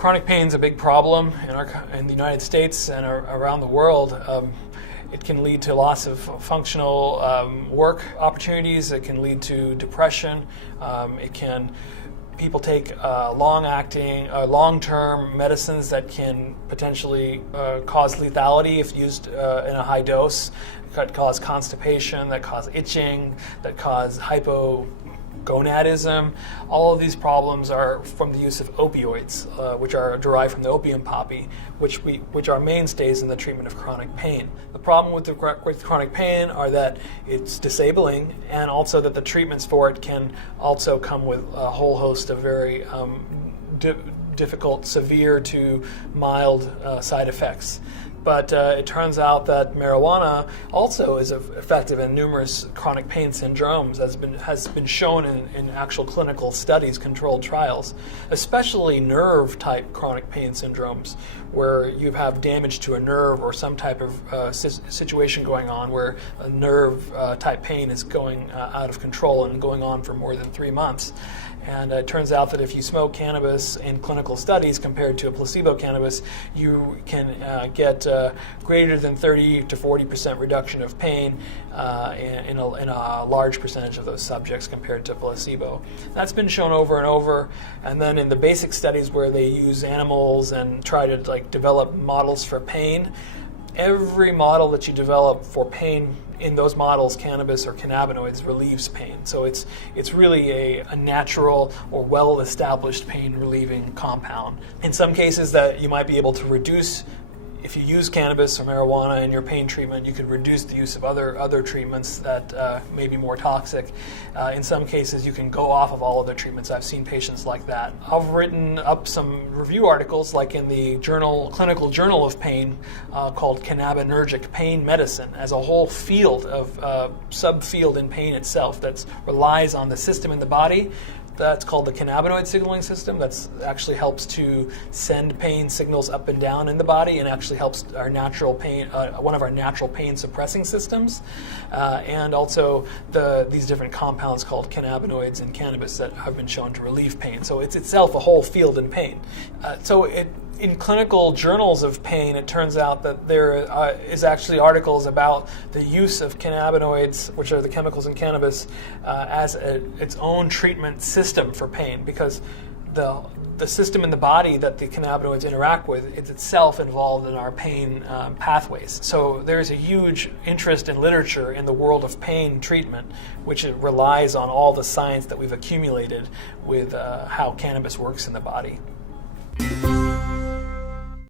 chronic pain is a big problem in the United States and around the world. It can lead to loss of functional work opportunities. It can lead to depression. People take long-term medicines that can potentially cause lethality if used in a high dose, that cause constipation, that cause itching, that cause hypogonadism. All of these problems are from the use of opioids, which are derived from the opium poppy, which are mainstays in the treatment of chronic pain. The problem with chronic pain are that it's disabling, and also that the treatments for it can also come with a whole host of very difficult, severe to mild side effects. But it turns out that marijuana also is effective in numerous chronic pain syndromes, has been shown in actual clinical studies, controlled trials, especially nerve-type chronic pain syndromes, where you have damage to a nerve or some type of situation going on where a nerve-type pain is going out of control and going on for more than 3 months. And it turns out that if you smoke cannabis in clinical studies compared to a placebo cannabis, you can get greater than 30 to 40% reduction of pain in a large percentage of those subjects compared to placebo. That's been shown over and over. And then in the basic studies where they use animals and try to develop models for pain, every model that you develop for pain in those models, cannabis or cannabinoids, relieves pain. So it's really a natural or well-established pain-relieving compound. In some cases that you might be able to reduce, if you use cannabis or marijuana in your pain treatment, you could reduce the use of other treatments that may be more toxic. In some cases, you can go off of all other treatments. I've seen patients like that. I've written up some review articles, like in the Clinical Journal of Pain, called Cannabinergic Pain Medicine, as a whole field of subfield in pain itself that relies on the system in the body. That's called the cannabinoid signaling system. That actually helps to send pain signals up and down in the body, and actually helps our natural pain, one of our natural pain suppressing systems, and also these different compounds called cannabinoids in cannabis that have been shown to relieve pain. So it's itself a whole field in pain. In clinical journals of pain, it turns out that there is actually articles about the use of cannabinoids, which are the chemicals in cannabis, as its own treatment system for pain, because the system in the body that the cannabinoids interact with is itself involved in our pain pathways. So there's a huge interest in literature in the world of pain treatment, which relies on all the science that we've accumulated with how cannabis works in the body.